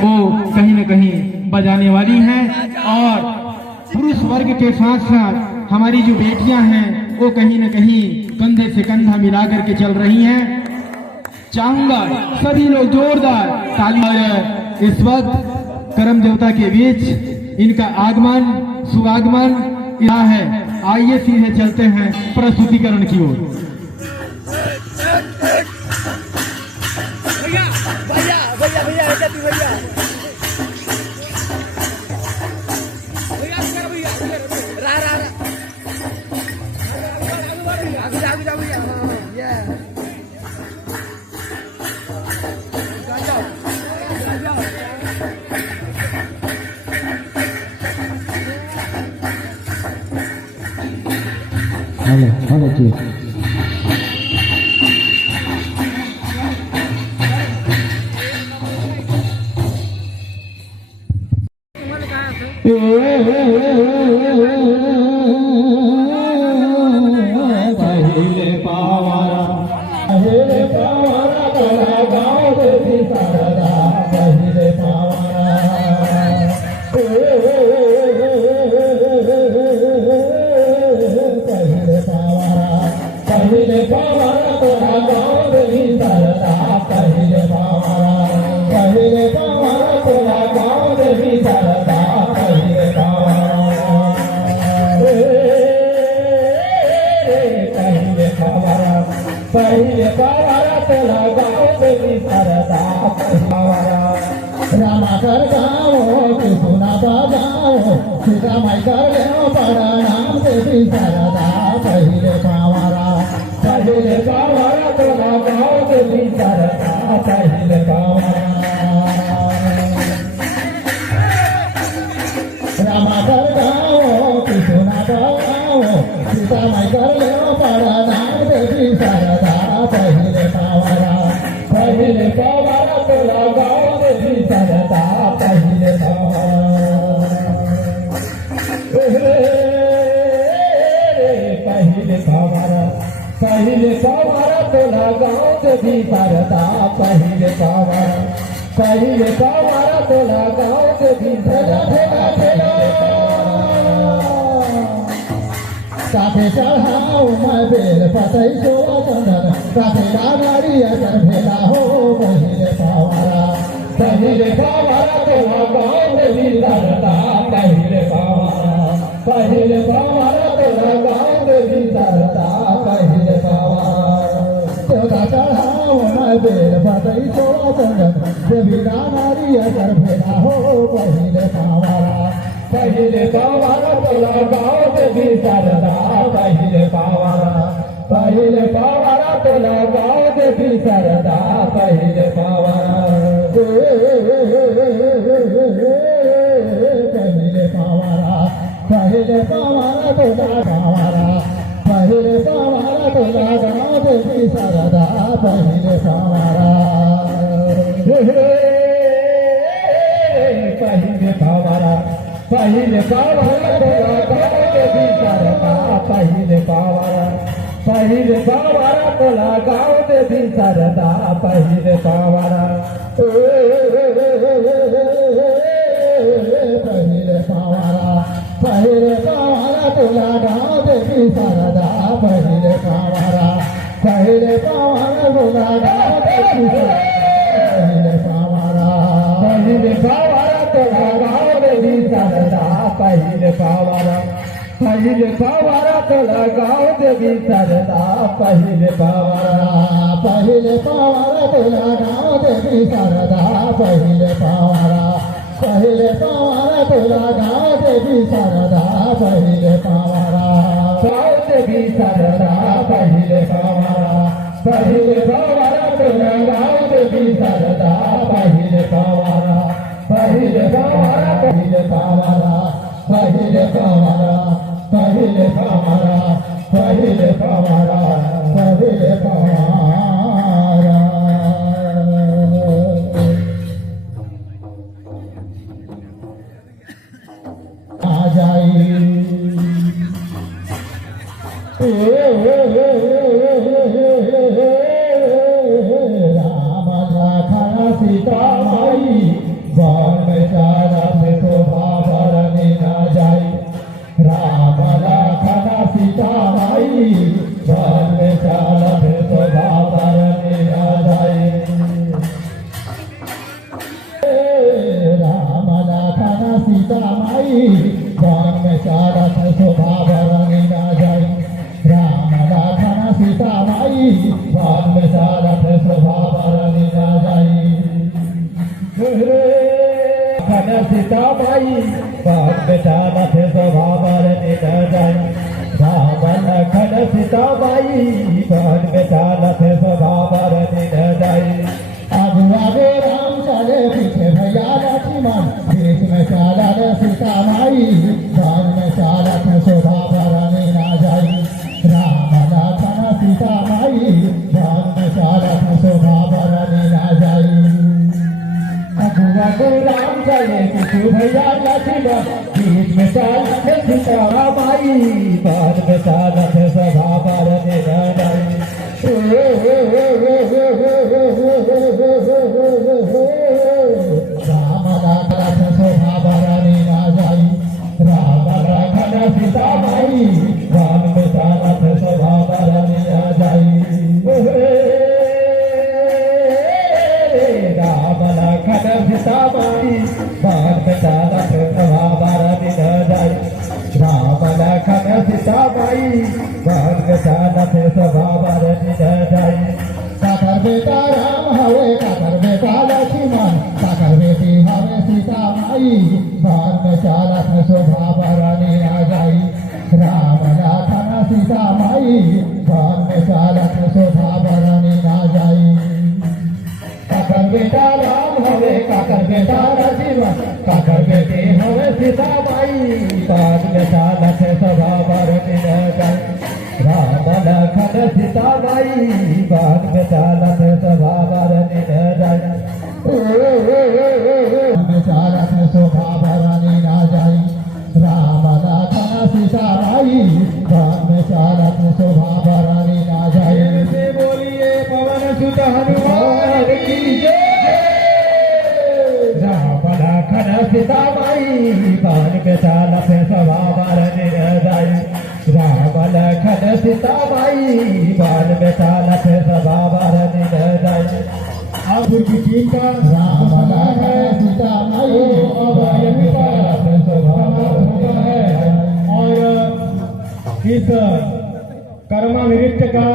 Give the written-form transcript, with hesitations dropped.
वो कहीं न कहीं बजाने वाली हैं और पुरुष वर्ग के साथ साथ हमारी जो बेटियां हैं वो कहीं न कहीं कंधे से कंधा मिला करके चल रही हैं। चाहूंगा सभी लोग जोरदार ताली। इस वक्त करम देवता के बीच इनका आगमन सुआगमन यहाँ है। आइए सीधे चलते हैं प्रस्तुतिकरण की ओर। भैया भैया भैया भैया भैया हेलो जी। पहले पावारा तोरा गाँव देवी शारदा पहले पावारा पहले पावारा तोरा गाँव देवी शारदा पहले पावारा तोरा गाँव देवी शारदा पहले पावारा तोरा गाँव देवी शारदा पावारा रामा कर गाँव की सुना बजाओ सीता माई कर लो बड़ा नाम देवी शारदा पहले पावारा तोरा गाँव देवी शारदा पहले पावारा रामा कर गाँव की सुना बजाओ सीता माई कर लो बड़ा नाम देवी शारदा पहले पावारा तोरा गाँव देवी शारदा पहले पावारा पहले पावारा तोरा गाँव देवी शारदा पहले पावारा तोरा गाँव देवी शारदा काफे चढ़ाओ मैं बेल पतई सोआ चंदन काफे डागाड़ी अगर भेला हो पहले पावारा तोरा गाँव देवी शारदा पहले पावारा तोरा गाँव देवी शारदा पहले पावारा तोरा चढ़ाओ मैं बेल पतई सोआ चंदन देवी डागाड़ी अगर भेला हो पहले पावारा तोरा गाँव देवी शारदा पहले पावारा तोरा गाँव देवी शारदा पहले पावारा पहले पावारा तोरा पावारा तोरा गाँव देवी शारदा पहले पावारा पहले पावारा तोरा गाँव देवी शारदा पहले पावारा तोरा गाँव देवी शारदा पहले पावारा पहले पावारा तोरा गाँव देवी शारदा पहले पावारा तोरा गाँव देवी पहले पावारा तोरा गाँव देवी शारदा पहले पावारा तोरा गाँव देवी शारदा पहले पावारा तोरा गाँव देवी शारदा पहले पावारा तोरा गाँव देवी शारदा पहले पावारा गाँव देवी शारदा पहले पावारा तोरा गाँव देवी शारदा पहले पावारा पहले पावारा पहले पावारा पहले पावारा पहले पावारा पहले पावारा आ जाई राम सीता माई चारा से शोभा बरनी न जाई राम लखन सीता माई वन में चारा से शोभा बरनी न जाई राम लखन सीता माई वन में चारा से शोभा बरनी न जाई राम लखन सीता माई वन में चारा से शोभा बरनी न जाई खन सीता माई बाप बेटा थे शोभा बरनी न जाई राम लखन सीता माई बाप बेटा थे शोभा बरनी न जाई आगू आगे राम चले पीछे भैया लक्ष्मण बीच में चाला रे सीता माई बाप में चाला थे शोभा बरनी न जाई राम लखन सीता माई बाप में चाला थे शोभा बरनी न जाई राम चले कुछ भैया लक्ष्मण बीच में चालत सीता माई बाद में चालत सभा बरनी न जाई राम लखन शोभा बरनी न जाई राम लखन सीता माई बाद में चालत सभा बरनी न जाई राम लखन सीता माई बाण में चालत सभा बरनी न जाई राम लखन सीता माई बाण में चालत सभा बरनी न जाई काकर बेटा राम हवे काकर बेटा लक्ष्मण काकर बेटी हवे सीता माई बाण में चालत शोभा बरनी न जाई राम लखन सीता माई बाण में चालत शोभा बरनी न जाई काकर बेटा राम हवे काकर बेटा लक्ष्मण काकर बेटी हवे सीता माई बाण में चालत सभा बरनी न जाई राम लखन सीता माई बाण में चालत सभा बरनी न जाई में चालत शोभा बरनी न जाई राम लखन सीता माई बाण में चालत शोभा बरनी न जाई बोलिए पवन सुत हनुमान की जय। राम लखन सीता माई बाण में चालत सभा बरनी न जाई राम लखन सीता माई बाण में चालत सभा बरनी न जाई अब की टीम का राम लखन सीता माई अब यही चालत सभा बरनी न जाई और इस कर्मा नृत्य का